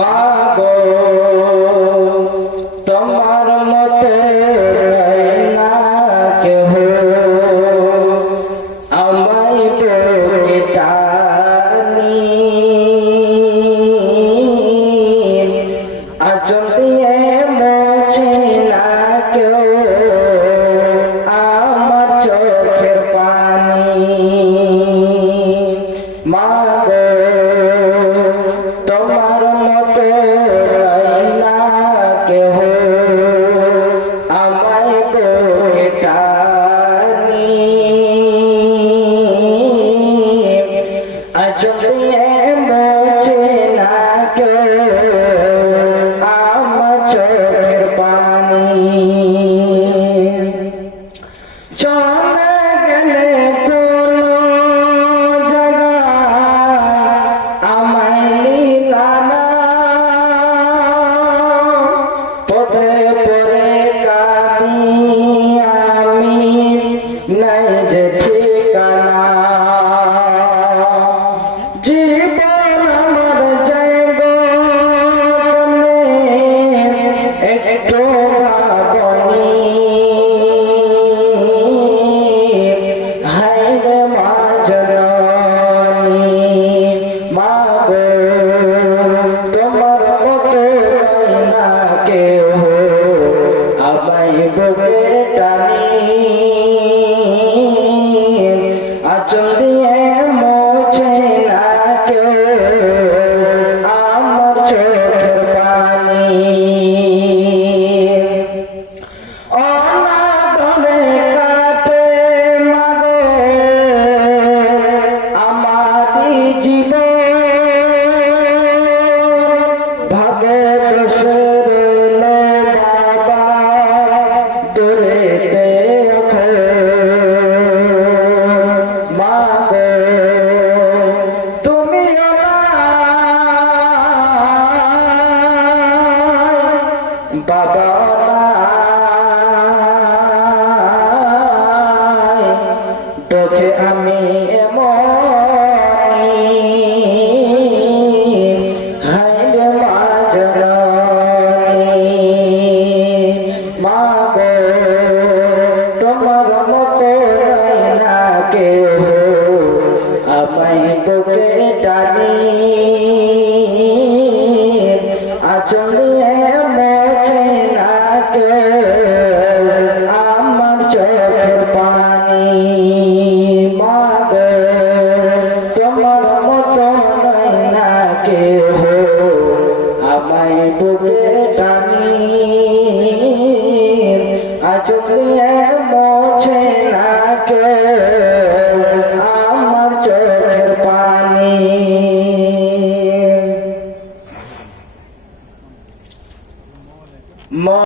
মাগো তোমার মতো না কেহ আমায় বুকে টানি আঁচল দিয়ে মোছে না কেউ আমার চোখের পানি। মাগো তোমার মতো না কেহ আমায় বুকে টানি আঁচল দিয়ে মোছে না কেউ আমার চোখের পানি। চলে গেলে কোনো জায়গায় আমায় নিলা না, পদে পরে কাঁদি আমি নাই যে ঠিকানা। জীবন আমার জায়গা একটু ভাবনি হায়রে মা জননী। মাগো তোমার মতো না কেউ আমায় বুকে টানি আঁচল দিয়ে মোছে না কেউ আমার চোখের পানি। অনাদরে কাটে মাগো আমারই জীবন, ভাগে বসে রইল বাবা দূরেতে এখন। মাগো তুমিও নাই বাবা নাই, তোকে আমি এমনি হায়রে মা জননী। মাগো তোমার মতো না কেউ আমায় বুকে টানি আঁচল দিয়ে মোছে না কেউ আমার চোখের পানি। মাগো তোমার মতো না কেউ আমায় বুকে টানি আঁচল দিয়ে মোছে না কেউ